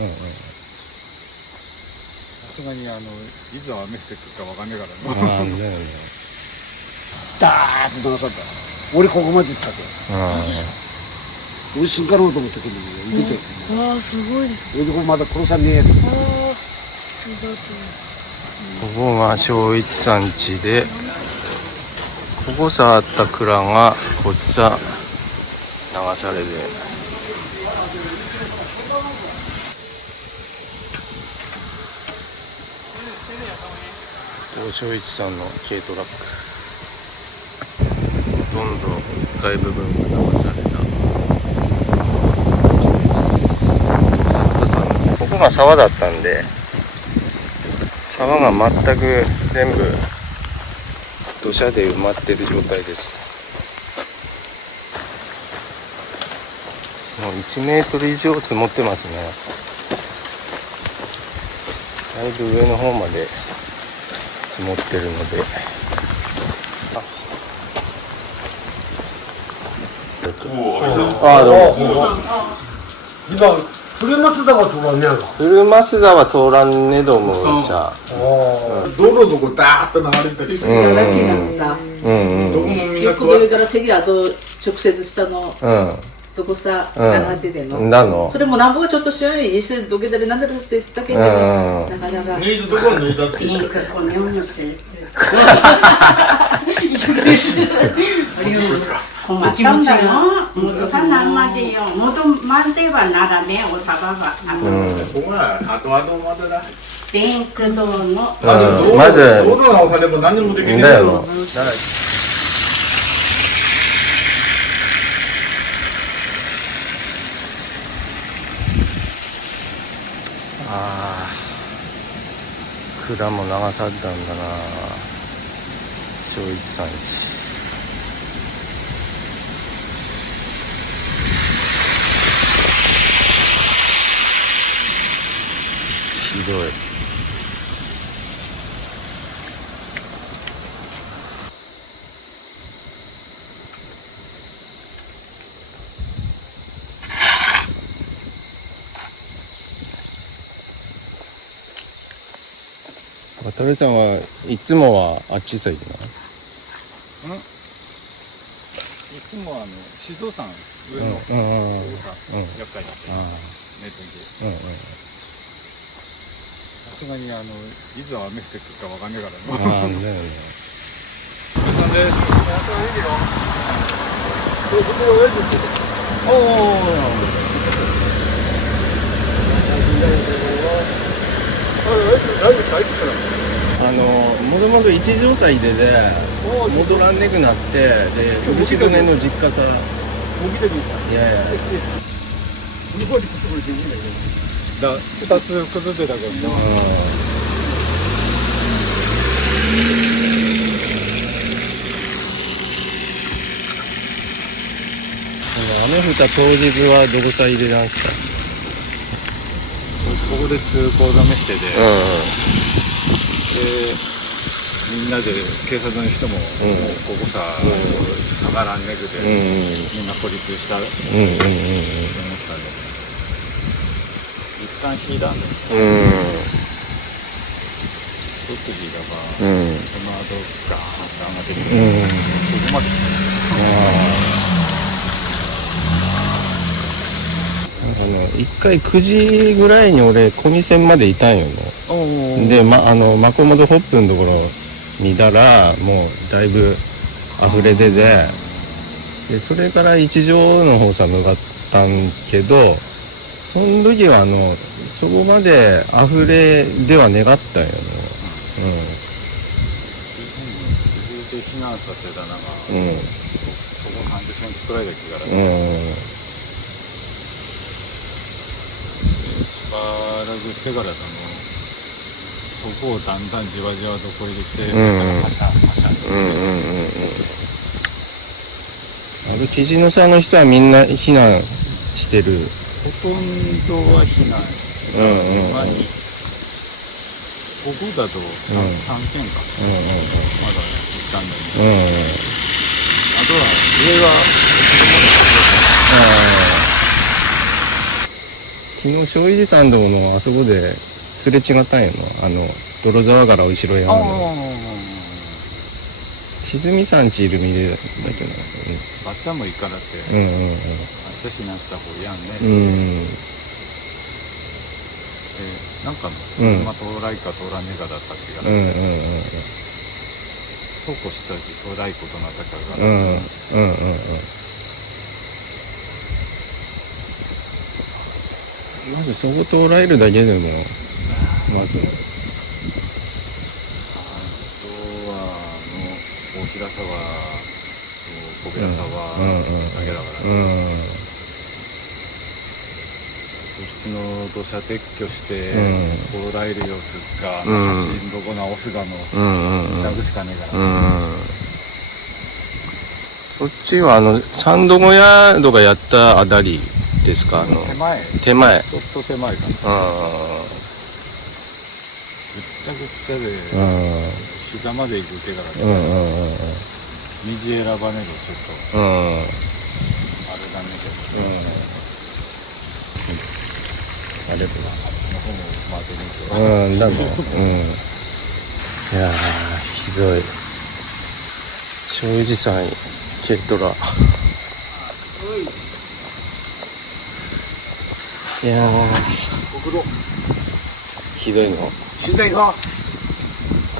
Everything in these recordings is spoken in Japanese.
さすがにいつ雨降ってくるかわかんねえからああねダーッと流された。俺ここまで来たと。俺死んかろうと思ったけど、見てたよ。ああ、すごいです。俺でここまだ殺さねえやと。ここが正一さん家で、ここさあった蔵がこっちさ流されて、正一さんの軽トラック、ほとんど1階部分が流された。ここが沢だったんで、沢が全く全部土砂で埋まってる状態です。もう1メートル以上積もってますね。だいぶ上の方まで積もってるので、どうも。今フルマスダが通らんねやろ。フルマスダは通らんねどもじゃあ。道路のとこダーッと流れたりする。だけなんだ。どこもみんな結構上から関あと直接下のとこさ流れてての。なの。それもなんぼがちょっとしように椅子どけたりなんだかしてしたけど、なかなか。抜いたところ抜いたって言って。まず道路の他でも何もできないだよ。蔵も流されたんだな、正一さんち。ひどい。渡辺さんはいつもはあっちサイドなの？いつも静岡山上のやっぱりネットで。さすがにいつ雨降ってくるかわかんねえからね。さんです。もともと一条祭で戻らんねくなって、で漆曽根の実家さ、いやいや2つ崩れたけどね。雨降った当日はどこさ入れなんすか？ここで通行止めしてて、みんなで警察の人も、ここさ、下がらんねくて、みんな孤立したと思ったんで、一旦引いたんで、一つ引いたから、その後ガーッと上がってきて、ここまで来た。一回9時ぐらいに俺小見線までいたんよの。で、マコモドホップのところ見たらもうだいぶ溢れてて、でそれから一条の方さ向かったんけど、その時はそこまで溢れでは願ったんよの。避難させたのが、そこ30センチくらいだけから。してからそこをだんだんじわじわと越えてきて、知事のさんの人はみんな避難してる。ほとんどは避難してる。ここだと 3軒か、まだ行ったんだけど、あとは上は日正一さんとこのあそこですれ違ったんやの。泥沢から後ろ山の。沈みさんちいる見れだけど。あっちゃんもいいからって、うんうんうん。あっちゃ避難した方やんね。なんか車通らいか通らねえかだった気がする。そうこうしたし、通らいことなったから。まずそこ通られるだけでも、まず。大平沢、小平沢だけだからね。そっちの土砂撤去して通られる様子が、写真どこ直すがのジャグしかねえから。こっちは三度小屋とかやったあたりですか？手前。ちょっと手前かな。ぐっちゃぐっちゃで、膝まで行く手からね。水選ばねえとちょっと、あれだねけど。あれとか。の方も回ってねえけど。だもん。いやー、ひどい。正直さん、ケットが。いやー、ひどいの。自然が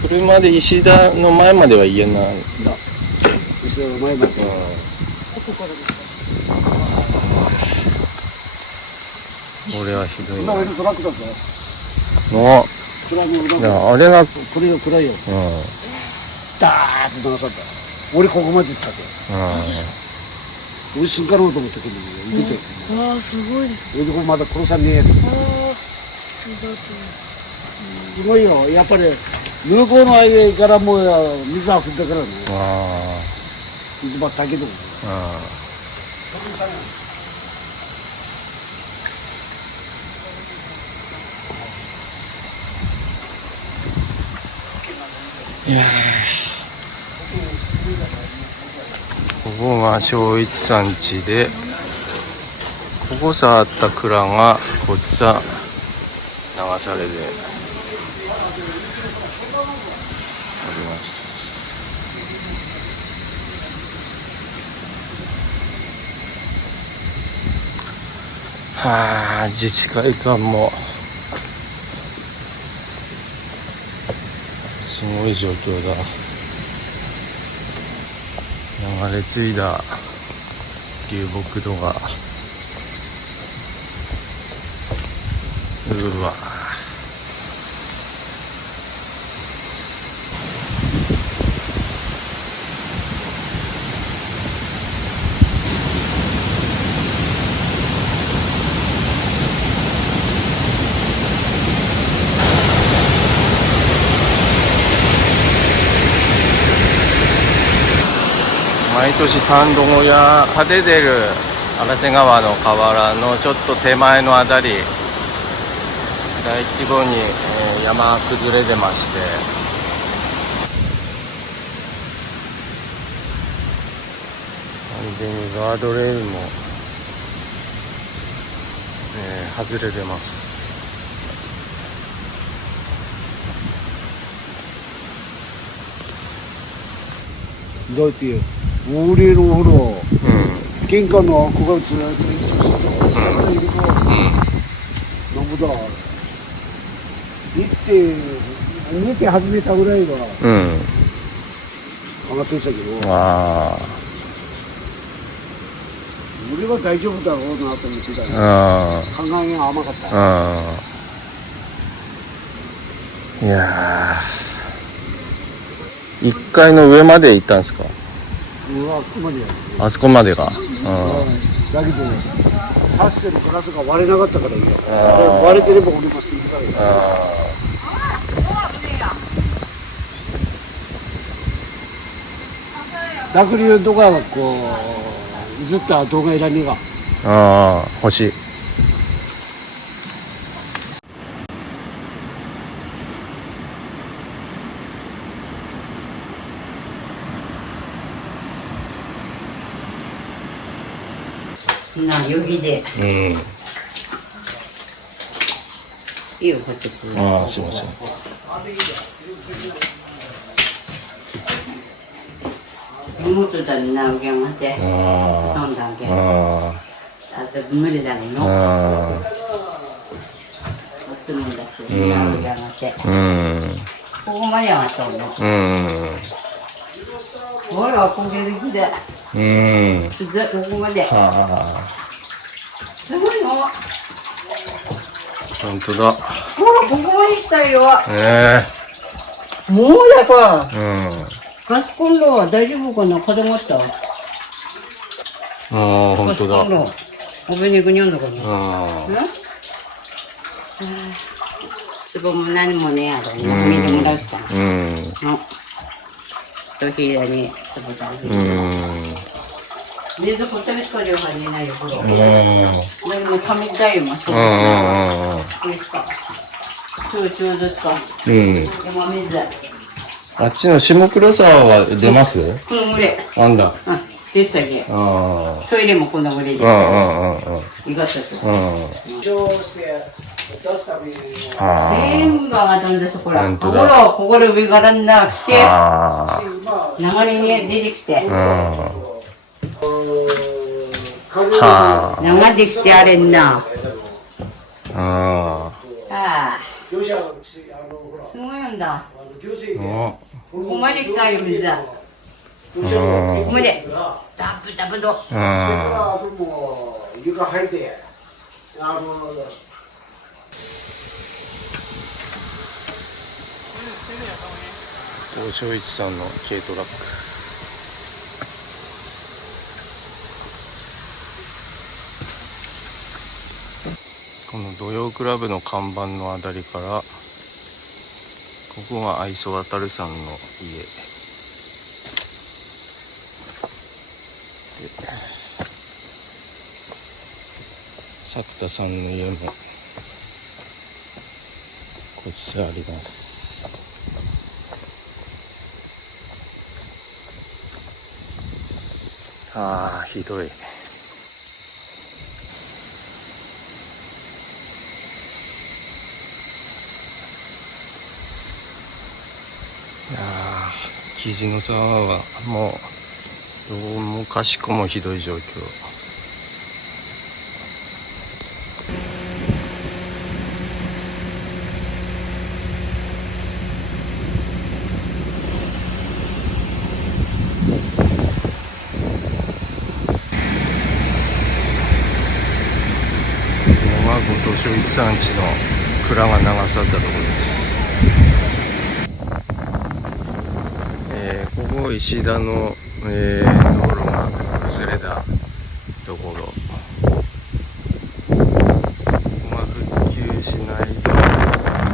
車で石田の前までは言えない。石田の前まで。これはひどい今な。上にトラックだぞ。いや、あれが、これよ、暗いよ。ダーッと流された。俺ここまでしたで。俺死んかろうと思ったけど、見て。すごいです。俺ここまだ殺さねえやつ。すごいよ。やっぱり、向こうの間からもう水溢れたからね。水ばっかけど。いやここが正一さん家で、ここさあった蔵がこっちさ流されてありました。はあ、自治会館もすごい状況だ。流れ着いだ流木土が、うわ。毎年三度小屋が出てる荒瀬川の河原のちょっと手前のあたり、大規模に山崩れてまして、完全にガードレールも、外れてます。どうやって言う俺のほら、玄関のここがずっといると、なんぼだ、見て始めたぐらいは、上がってきたけど、俺は大丈夫だろうなと思ってたよ。考えが甘かった。いやー、1階の上まで行ったんですか？あそこまでが。だけど、刺してるガラスが割れなかったからいいよ。割れてれば俺も死んでたよ。濁流とかこう映った動画いらねえが。欲しい。な指で。いいよ、こっち。ああ、すいません。妹だにな、うげんまて。あ飲んだわけ。あ。ああと無理だねあ。の。あおつむんだし、なうげんまて。あ。うん。ここまで上がったもんね。ほら、こげるきで。ここまで。すごいの。本当だ。ほら、ここまで来たよ。えもうだか。え。ガスコンロは大丈夫かな、子供と。ああ、本当だ。ガスコンロ。おべにくにゃんのかな。壺も何もねえやろ。見てもらうしかない。とひらに壺だ。水こったりしかりは入れないよ、これ。何もためたいよ、ましょう。これしか。ちょうどしか。山水。あっちの下黒沢は出ます？この群れ。あんだ。でしたっけ。トイレもこんな群れでした。いかったですよ。全部上がったんです、これ。ほら、ここで上からんなして、流れに出てきて。流れてきてあれんな。すごいんだ。ここまで来たよ、水。ここまで。ダブダブと。床入って大正一さんの軽トラック。この土曜クラブの看板のあたりから、ここが愛想渡さんの家で、作田さんの家もこっちあります。ああ、ひどい。生地の沢はもうどうもかしこもひどい状況。ここが後藤正一さん家の蔵が流さったところです。ここ石田の、道路が崩れたところ。ここが復旧しないと自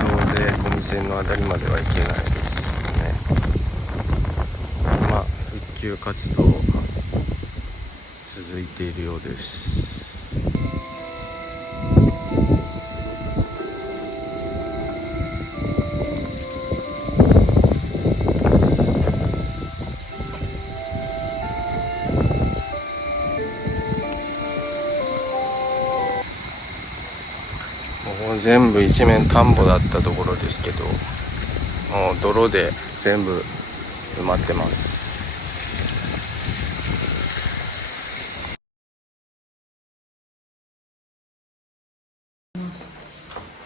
動で小見線のあたりまでは行けないですね。まあ復旧活動が続いているようです。ここ全部一面田んぼだったところですけど、もう泥で全部埋まってます。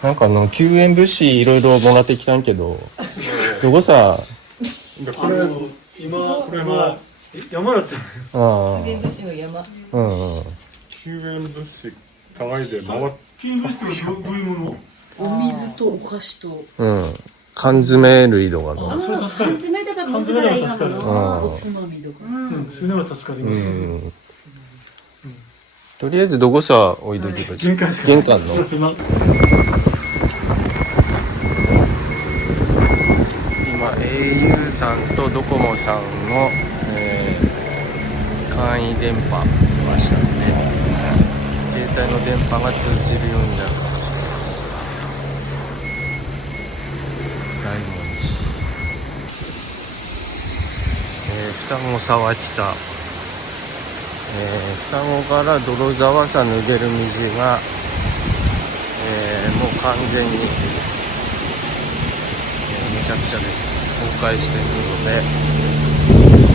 なんか救援物資いろいろもらってきたんけど、どこさ、これ今これは山だった。ああ、救援物資の山。救援物資乾いて回っ。救援物資ってどういうもの？お水とお菓子と。缶詰類とかの。それ確かに。缶詰だから水がいいかもな。おつまみとか。そういうのは助かります。とりあえずどこさ置いとけばいい。玄関の。今 au さんとドコモさんの、簡易電波来ましたので、携帯の電波が通じるようになるかもしれないです。大文字、双子沢北、双子から泥沢さ抜ける水が、もう完全に、めちゃくちゃです。崩壊してるので、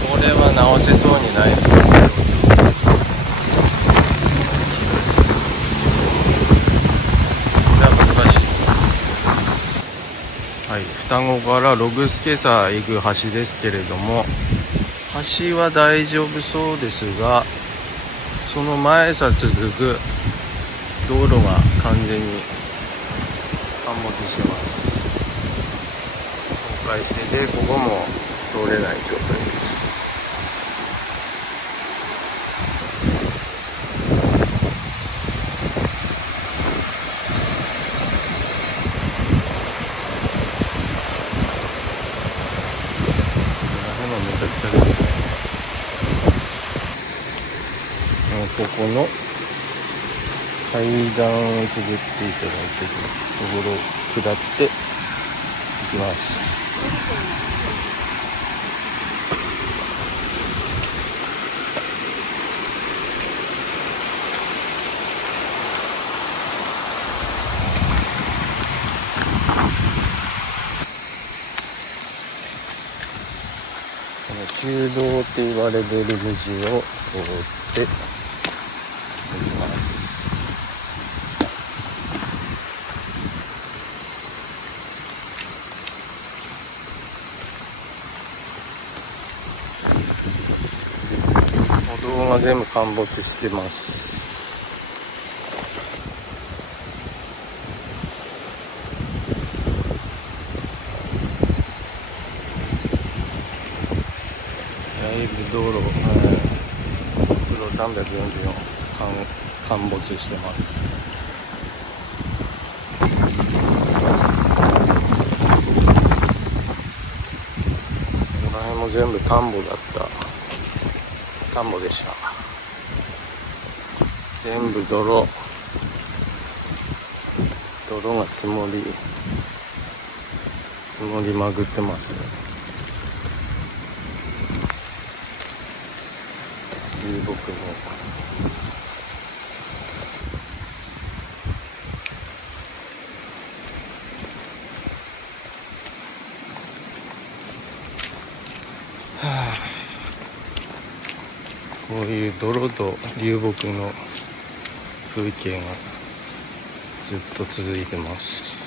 これは直せそうにないですね。これは難しいです。はい、双子からログスケサ行く橋ですけれども、橋は大丈夫そうですが、その前さ続く道路が完全に陥没してます。崩壊してて、ここも通れない状態です。ここの階段を作っていただいているところを下っていきます。旧道って言われている道を通っていきます。歩道が全部陥没してます。だいぶ道路、国道344陥没してます。この辺も全部田んぼだった。田んぼでした。全部泥が積もりまくってますね。流木もこういう泥と流木の風景がずっと続いてます。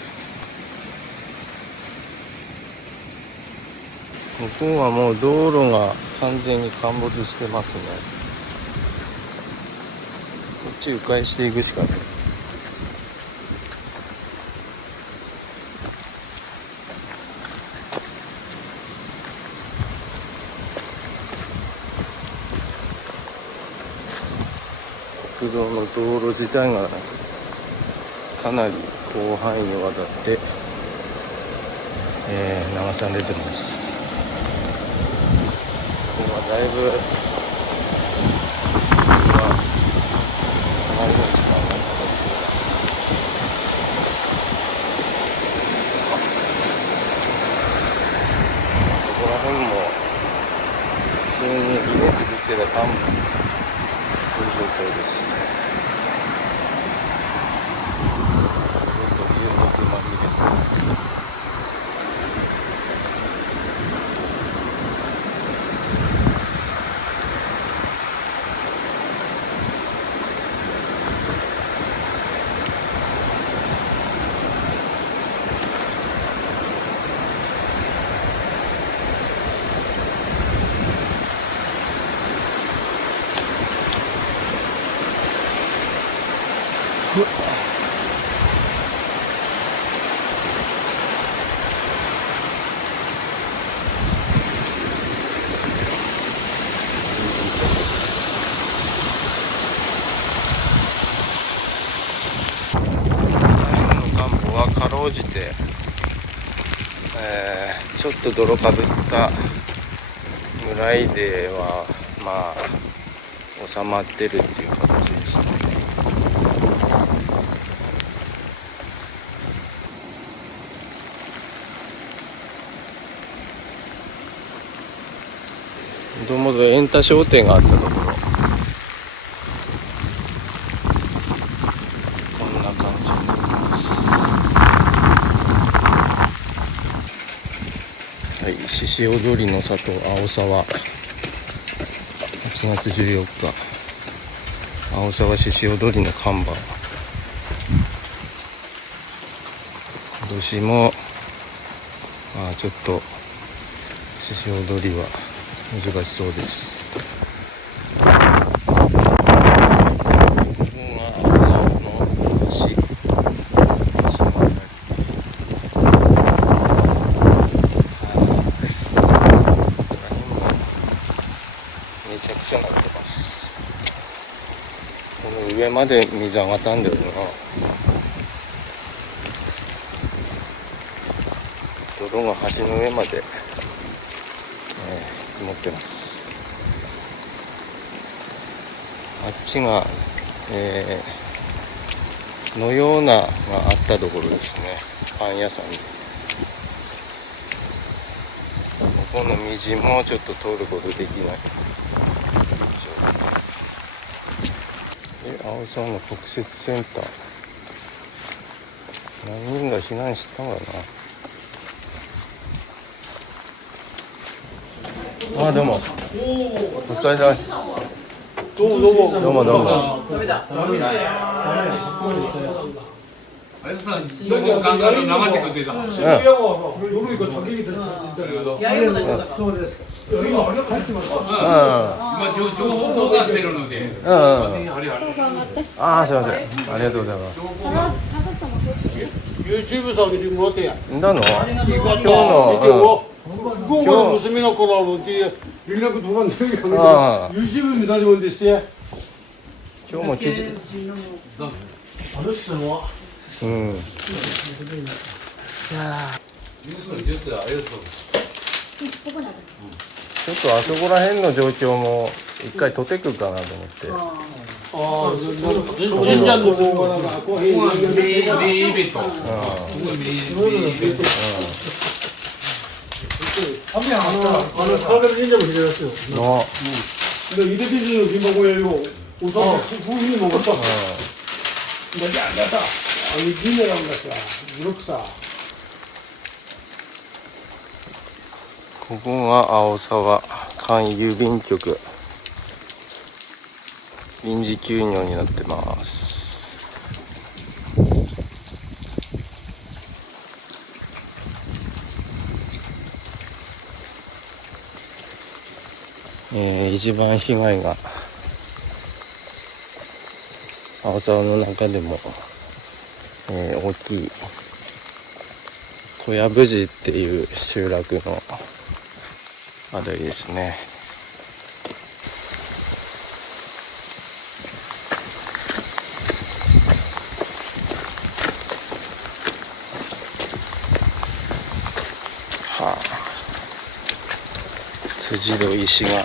ここはもう道路が完全に陥没してますね。こっち迂回していくしかない。国道の道路自体がかなり広範囲にわたって、流されてます。ここはだいぶかなりの時間がかかって、ここら辺も普通に家作ってた田んぼ、そういう状態です。ずっと流木まみれ。かろうじて、ちょっと泥かぶったぐらいではまあ収まってるっていう形ですね。もともとエンタ商店があったところ、こんな感じになります。しおどりの里青沢、8月14日青沢ししおどりの看板。今年もちょっとししおどりは難しそうです。上まで水上がったんだよな。泥が橋の上まで、積もってます。あっちが、のようながあったところですね。パン屋さんで。ここの道もちょっと通ることできない。青沢の特設センター、何人が避難したのかな。どうもお疲れ様です。どうもあれさ、情報考えるの流してくれてた。そうです。今あれ入ってます。今情報交換してるので。すいません、ありがとうございます。 YouTube さん見てもらってや。なの今日の、午後の娘の頃のって連絡取らんでるけど、YouTube 見たりもんでして。今日も記事、あれっすの。うん。ちょっとあそこら辺の状況も一回取ってくるかなと思って。神社の方がなんかこういうメインイベント。カメラ神社も開きますよ。で入れてるの金箱やよ。おさ風にもまた。ださ、銀メランださ、ブロックさ。ここが青沢簡郵便局、臨時休業になってます。一番被害が青沢の中でも、大きい小籔寺っていう集落のあたりですね。辻の石が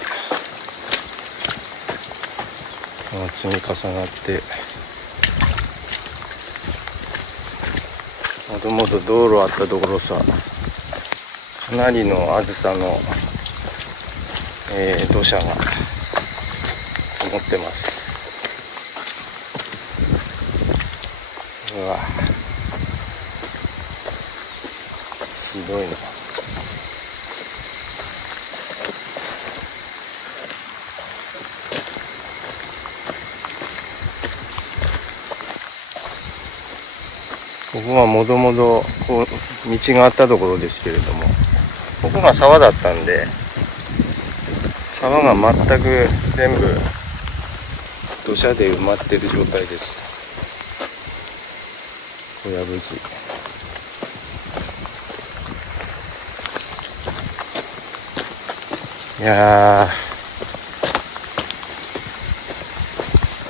積み重なって、もともと道路あったところさ、かなりのあずさの、土砂が積もってます。うわ、ひどいな。ここがもともと道があったところですけれども、ここが沢だったんで、沢が全く全部土砂で埋まってる状態です。小籔寺。いやー、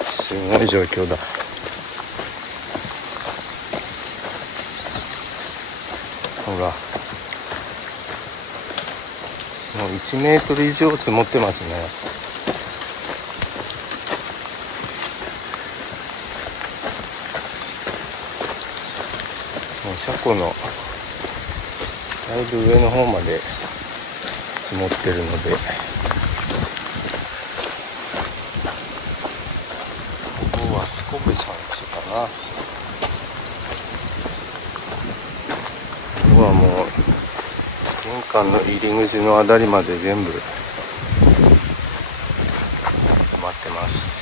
すごい状況だ。ほら、もう1メートル以上積もってますね。もう車庫のだいぶ上の方まで積もってるので、ここはスコブ山地かな。ここはもう玄関の入り口のあたりまで全部埋まってます。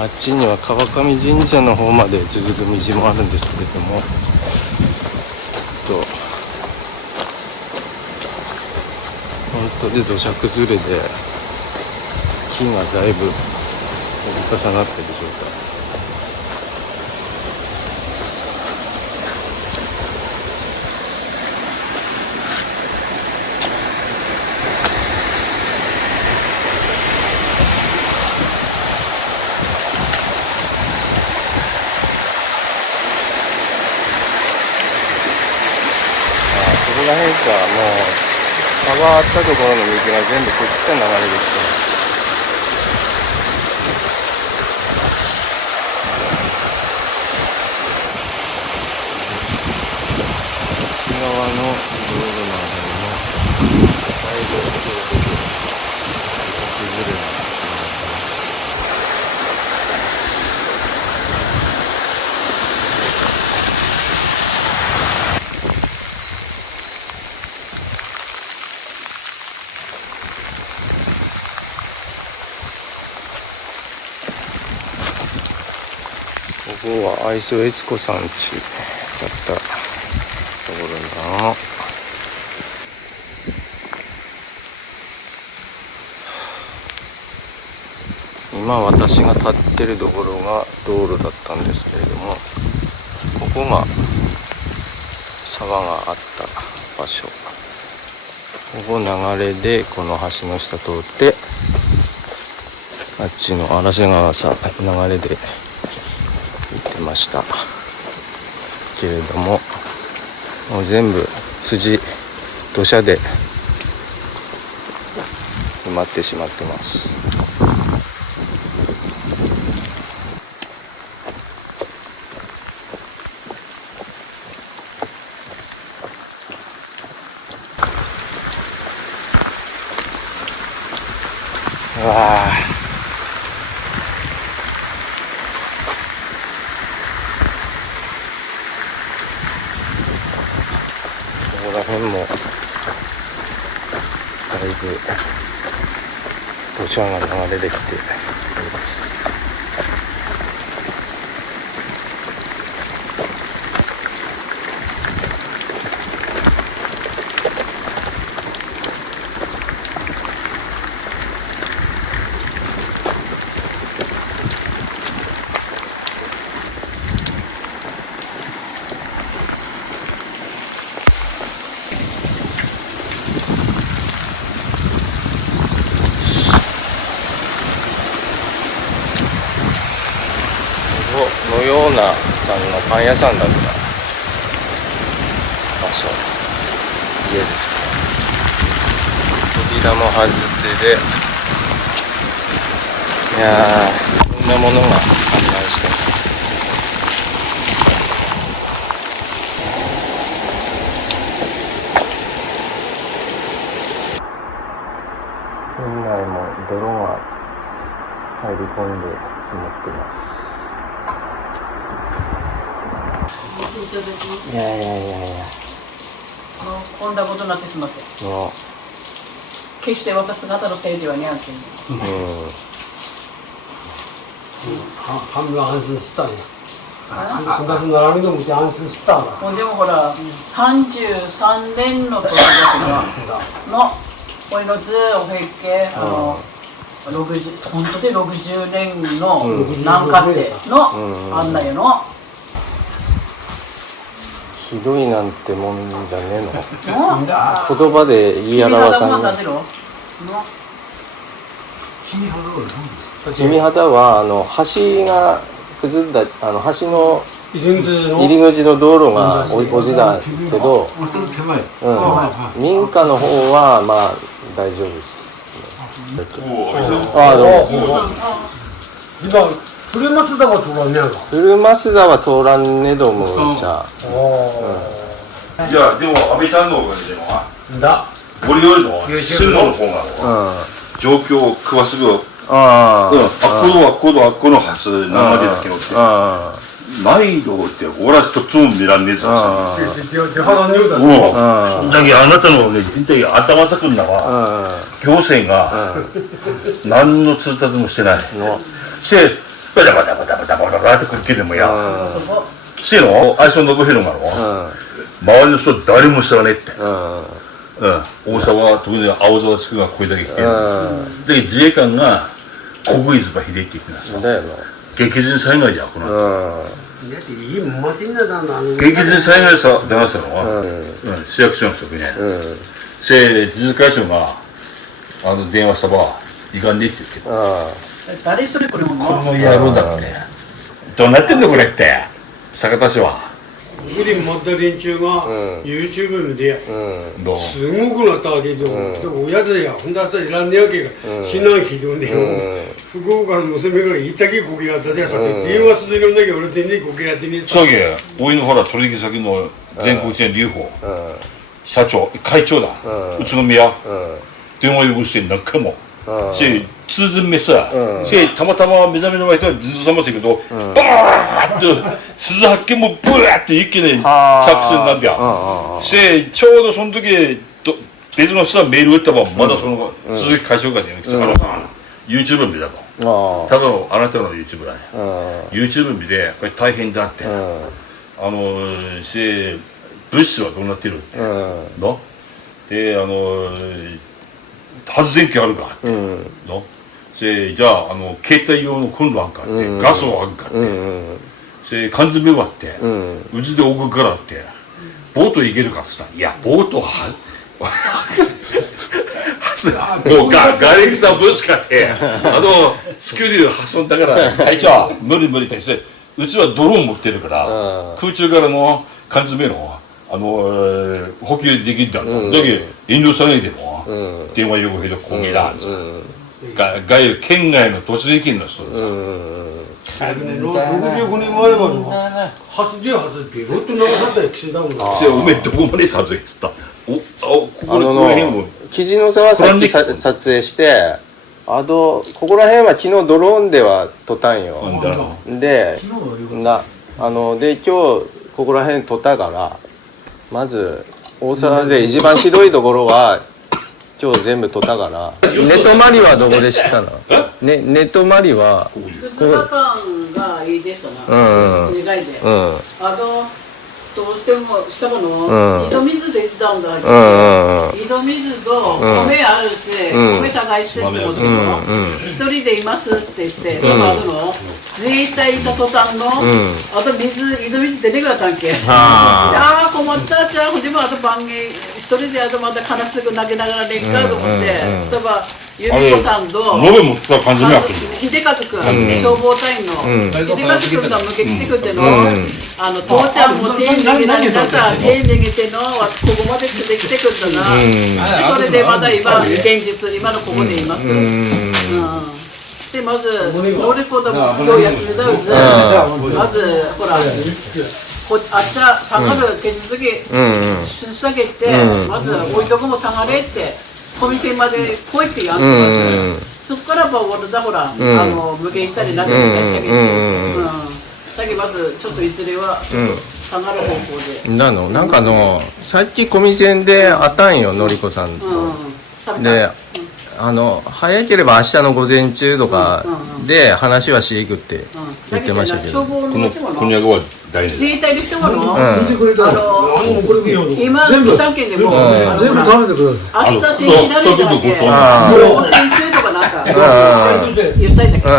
あっちには川上神社の方まで続く道もあるんですけれども、本当に土砂崩れで木がだいぶ折り重なっている状態。ここら辺か、もう川あったところの水が全部こっちから流れてきて、内側の道路のあたりもだいぶ崩れがここは愛想悦子さんちだったところだな。今私が立ってるところが道路だったんですけれども、ここが沢があった場所。ここ流れでこの橋の下通ってあっちの嵐川さ流れで行ってましたけれども、もう全部土砂で埋まってしまってます。うわー、ここら辺もだいぶ土砂が流れてきています。のようなさんのパン屋さんだった場所、家ですね。扉も外ってで、いやー、こんなものが散乱してます。店内も泥が入り込んで積もってます。いやいやいやいや、こんなことになってしまって、もう決して私方のせいではねえけん。半分安心したんや。昔のラミの向き安心したんだ。ほんでもほら、33年の時だの、これの図を平家、60、本当で60年の南下っての、あんなよの。ひどいなんてもんじゃねえの。言葉で言い表さんが。君肌は橋が崩れた橋の入り口の道路が落ちたけど、民家の方はまあ大丈夫です。ああ、どうも。今フルマスダは通らんねやろ。フルマスダは通らんねどもじゃあ。じゃあでも安倍ちゃんの方がでもだ。俺よりも進路の方が状況を詳しくあこのはず、生でだけどって。あ毎度って、俺は一つも見らんねえぞ。出肌に言うたうん。だけどあなたのね、頭さくんだわ。行政が、何の通達もしてない。して、バタバタバタバタバタバタってくっけでもや。しての、愛想信弘なの。周りの人誰も知らねえって。大沢、特に青沢地区がこれだけ来てる。で、自衛官が、国井塚秀樹って言ってますよ。だよ激甚災害じゃん、この。いいもんまてんだな激甚災害さ、出ましたのは、市役所の職員。で、自治会長が、電話したば、いかんねって言ってる。誰それこれもこの野郎だって。どうなってんだこれって。酒田市は。グリーン持った連中が YouTube 見てどうすごくなったわけで親父やほんださいらんねやけが死なんひどいね福岡の娘がいたけこきらったでさ電話するんだけど俺全然こきらってねえそうけ、おいのほら取引先の全国一流法社長、会長だ。宇都宮。電話呼ぶして何回も。し、通ずんめさ、たまたま目覚めの前とはずっと冷ましたけど、バーッと鈴発見もブワーって一気に着水になってや。し、ちょうどその時、別の人はメール打ったば、まだその鈴木会長がね、YouTube 見たと。多分あなたの YouTube だね。YouTube 見て、これ大変だって。し、物資はどうなってるって。ので、発電機あるかってのじゃあ携帯用のコンロあんかってガスをあんかって缶詰はってうちで置くからってボート行けるかって言ったらいやボートはもうガレキさんぶつかってスキュリュー挟んだから会長無理無理ってうちはドローン持ってるから空中からの缶詰の補給できるんだろう。だけど遠慮さないでも電話呼ぶけどこぎだんつ県外の栃木県の人でさ65年前までは発電ビロッと流さったりしてたもんおめえどこまで撮影したここら辺も記事の差はさっき撮影してここら辺は昨日ドローンでは撮ったんよで今日ここら辺撮ったからまず大阪で一番ひどいところは今日全部撮ったからネトマリはどこで知ったの？ネトマリは2日間がいいですな、願いで、どうしてもしたもの、井戸水で行ったんだけど、井戸水と米あるし、米高いしてってことの、一人でいますって言って、その後の、自衛隊いた途端の、あと井戸水出てくれたんけ。ああ、困ったじゃあ、ほんでもあと番組、一人であとまた悲しく泣きながらねっかと思って、そしたら、由美子さんと、延べ持ってた感じもやけど秀和くん、消防隊員の、秀和くんが無撃してくっての、父ちゃんも丁寧になりなさ、丁寧にての、ここまで連れてきてくったな。それでまだ今、現実、今のここでいます。で、まず、俺子供、今日休みだよ、まず、ほら、あっちゃ下がる手続き、下げて、まず、置いとこも下がれって、お店まで来いってやんの、まず。そっからば、俺だほら、無限行ったりなんかさせてあげて。さっきまずちょっといずれはちょっと下がる方向で。なんかさっきコミセンで会ったんよのりこさんと。で早ければ明日の午前中とかで話はしていくって言ってましたけど。こんにゃくは大事自衛隊で人が見てくれたら今北県でも全部食べてください明日天気だけだけ午前中とかなんか言ったんだけど。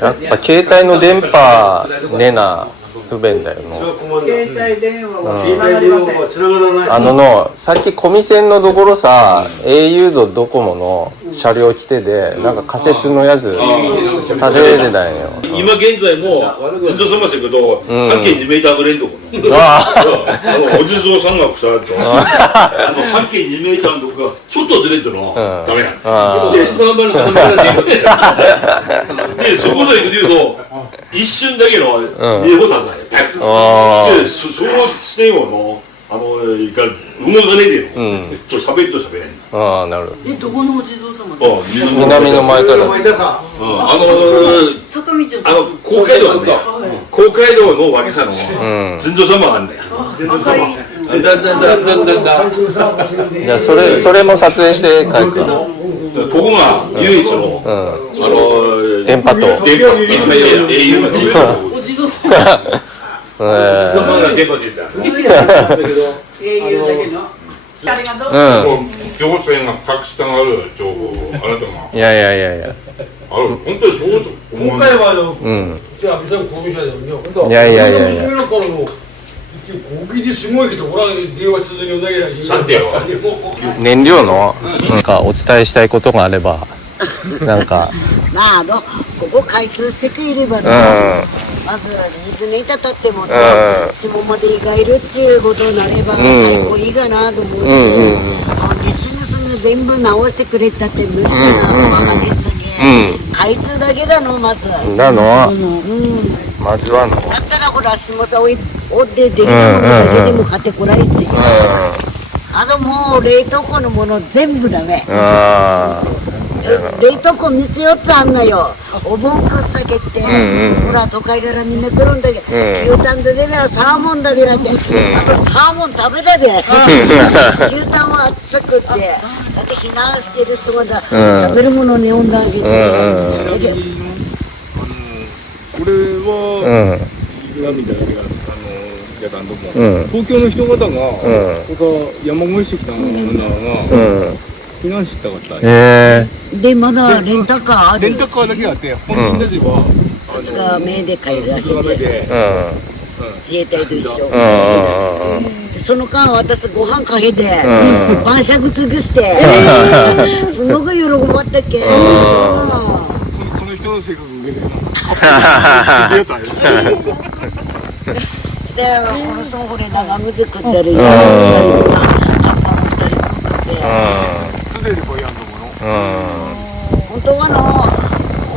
やっぱ携帯の電波ねな不便だよの。携帯電話はつながりません。さっきコミセンのところさ au とドコモの車両来てでなんか仮設のやつ立ててたんよ。今現在もずっとそうましたけど半径2メーターぐらいのところお地蔵さんが腐ると半径2メーターのところがちょっとずれてのダメなんでそこさ行くというと一瞬だけの2歩ださいでその地点をが動かねえで、ちょっと喋りと喋れん。ああ、なるほど。どこのお地蔵様あ、南の前から。前田さん。里道公会堂のね、公会堂の脇さの神社様があるんだよ。赤いじゃあ、それも撮影して帰ったの？ここが唯一の、電波と。英雄がついてる。お地蔵様様が電波ついてた。英雄だけのありがとう行政が隠したがる情報をあなたが。いやいやいやいや。本当にそうですよ。今回はじゃあ、店の公務者でもね。いやいやいやいや。娘の頃の、国技ですごいけど、ほら、電話続きを投げないさてよ。燃料の、なんかお伝えしたいことがあれば、なんか。まあここ開通してくれればね、まず水にたたっても下まで帰るっていうことになれば最高いいかなと思うし、すぐ全部直してくれたって無理だな、まだですね。開通だけだの、まず。なの？まずはの。だったらほら、下田を追ってできたものだけでも買ってこないっすよ。あともう冷凍庫のもの全部ダメ。冷凍庫3つ4つあんのよ。お盆くっさけって、ほら都会からみんな来るんだけど、牛タンで出ればサーモンだけなんて、あとサーモン食べたで。牛タンは熱くって、だって避難してる人が食べるものに呼んだわけで。これは、涙だけがやったんとも、東京の人方が、ここ山越ししてきたのが、避難したかった。で、まだレンタカーある。レンタカーだけあって、本人たちは、2日目で帰るだけで、自衛隊と一緒。その間、私ご飯かけて、晩酌尽くして、すごく喜ばったっけ。この人の性格受けてるな。で、この人もこれ長靴食ったり、本当は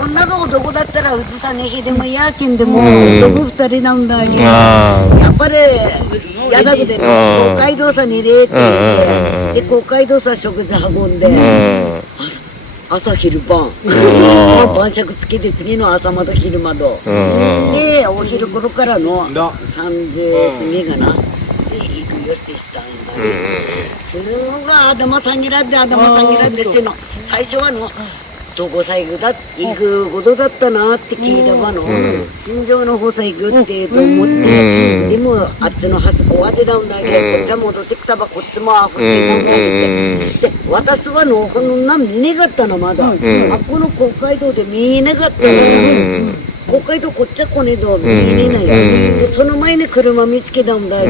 女の男だったらうちさねひでもやけんでも男2人なんだけど、やっぱりやだくて公会堂さんに入れって言って、で公会堂さん食事運んで、朝昼晩晩酌つけて次の朝まで昼までで、お昼頃からの3時過ぎかなで行くよってしたんだけど、すぐが頭下げらってしての最初はどこさ行くことだったなって聞いたばの、新庄の方さ行くってと思って、でもあっちの端こう当てたんだけど、こっちは戻ってきたばこっちもあふってたんだけど、で私はこんな見ねかったのまだ、あっこの公会堂で見ねかったの、公会堂こっちは来ねえと見れないよ、でその前に車見つけたんだけ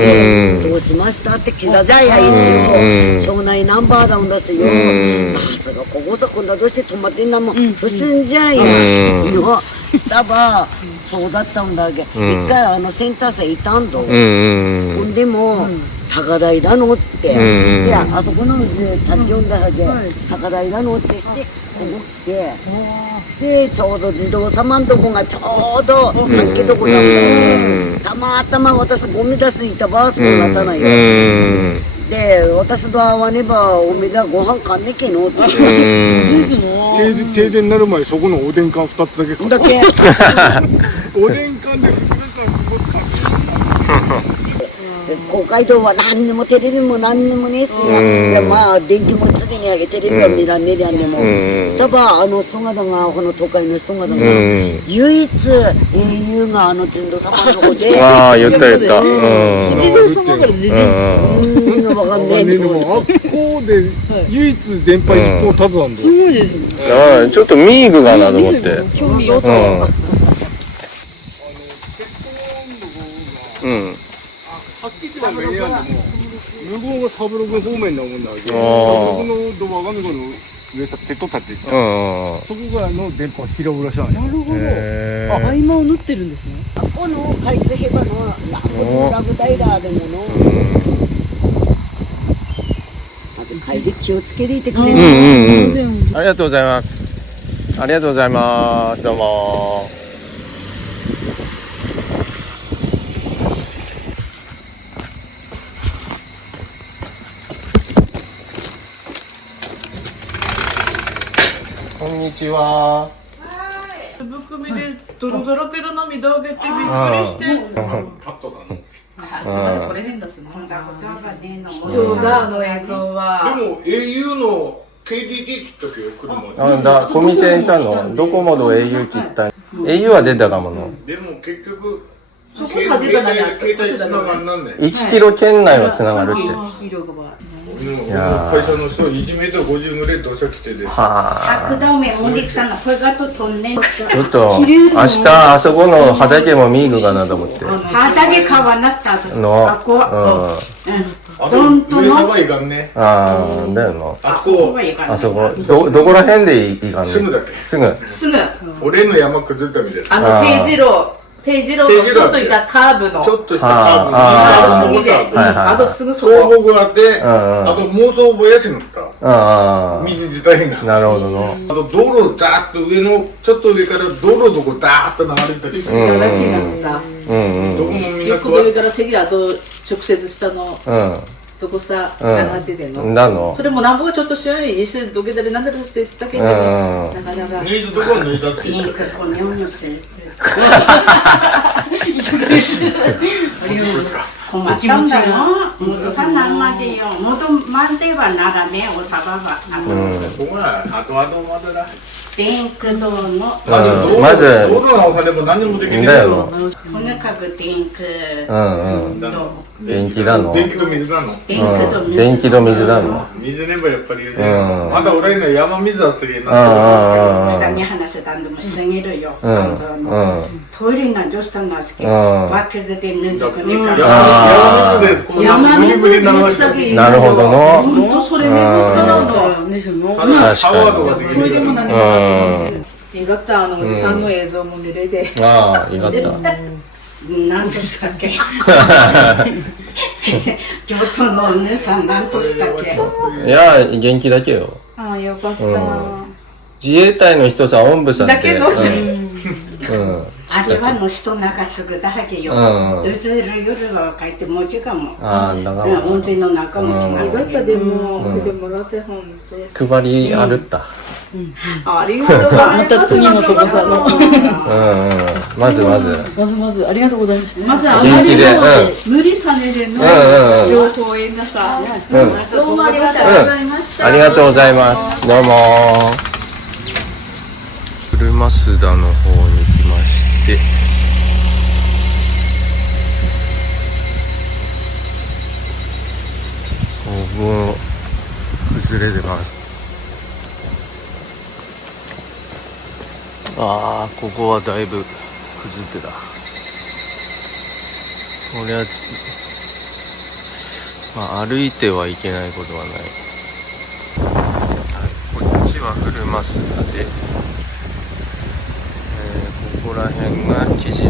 ど、どうしましたって聞いたじゃや一応町内ナンバーダウンだすよ、それここさこんなどうして止まってんだもん、不審じゃんよ、だばそうだったんだけど、一回センターさんいたんだ、ほんでも高台だのって、であそこの立ち読んだはず高台だのってしてここ来て。でちょうど自動様のとこがちょうどはっけとこだったの、たま私ゴミ出すいたばそうなったのよ、で私と会わねばおめがご飯かんねけのって停電になる前そこのおでん缶2つだけだけおでん缶で公会堂は何にもテレビも何にもねえしな、まあ電気も常に上げてテレビは見らんねえであんねも、たば姿がこの都会の姿が唯一英雄が神道様のとこで言ったお地蔵様から出てるんですか？わかんねえとこあっこで唯一電波1本立つなんだ、すごいですね。ちょっとミーグがなと思って。興味が。向こうがサブロク方面なもんだけど、サブロクのドバガミコの上さ鉄塔立ってさ、そこが電波拾うらしいんや。合間を縫ってるんですね。この海水ヘバのラブダイラーでもの海で気をつけていてくれる。ありがとうございます。ありがとうございます。どうも。ちは。ぶくみでドロドロけどのみどげってびっくりしてカットだね。あっちまで来れねえんだってな。貴重だあの映像は。でも au の KDD 切っとけよ、車に。コミセンさんのドコモの au 切った。au は出たかもの。でも結局、そこが出たらやっ携帯つながんなんね。 1キロ圏内はつながるって。会社の人1メートル50ぐらい土砂来てで。は작다 오면 어디 사나 벌가도 돈내 ちょっと、明日あそこの畑も見るかなと思って。 바닥에 가와놨다 の。 갖고 うん。あと、上沢いかんね。ああ、だよな。あそこ、あそこ、どこら辺でいいかね。すぐだっけ。すぐ。すぐ、俺の山崩ったみたいな。あの、定時路のちょっといたカーブの、ちょっとしたカーブにあ過ぎで、はいはいあとすぐそ総こ。合があって、あと妄想ぼやしのったああ、水自体が。なるほどの。あと道路ザーッと上のちょっと上から道路どこダーッと流れたり石だらけだった。どこもみんなよく上から関ヶと直接下のうとこさ、うん流ってての。ん。だの。それもなんぼがちょっとしように、石どけたりなんだろうってしたけど、うん。なかなか。抜いたとこは抜いたって言って 그 고명무실 고맙단다 모두 산나마디요 모두 만대와 나라네 오사바바 ここは後々まだな 땡크도 뭐 まず道路のお金も何もできないだよ。 혼내카그 땡크 うんうん。だの電気だの。電気と水なの 땡크도 電気と水だの。水ねばやっぱりねんまだ俺の山水はすげえな 下に話したんでも過ぎるよトイレがどうしたんだっけ分けずでぬずくにか山水でこの山水ブリブリ流水だしてけなるほどの。ほんとそれ巡ったなんだ。ただシャワーとかできトイレもる何もない。よかった、あのおじさんの映像も見れて。ああ、よかった。何でしたっけ京都のお姉さん何としたっけいや、元気だけよ。ああ、よかった。自衛隊の人さ、おんぶさんって。だけど、うん。あれはの人なんかすぐだけようつる夜は帰って文字かもああ、だから。文字の中もしますよかった、でも、見てもらって、ほんと。配りあるった。ありがとうございます。また次のとこさの。まずまず。まずありがとうございます。まずあま元気で。りの無理さねでの情報を得なさ。どうもありがとうございました。ありがとうございます。どうも。車須田の方に来まして。もう崩れてます。ああ、ここはだいぶ崩れてた。これはまあ歩いてはいけないことはない。はい、こっちは車須田で、ここら辺が知事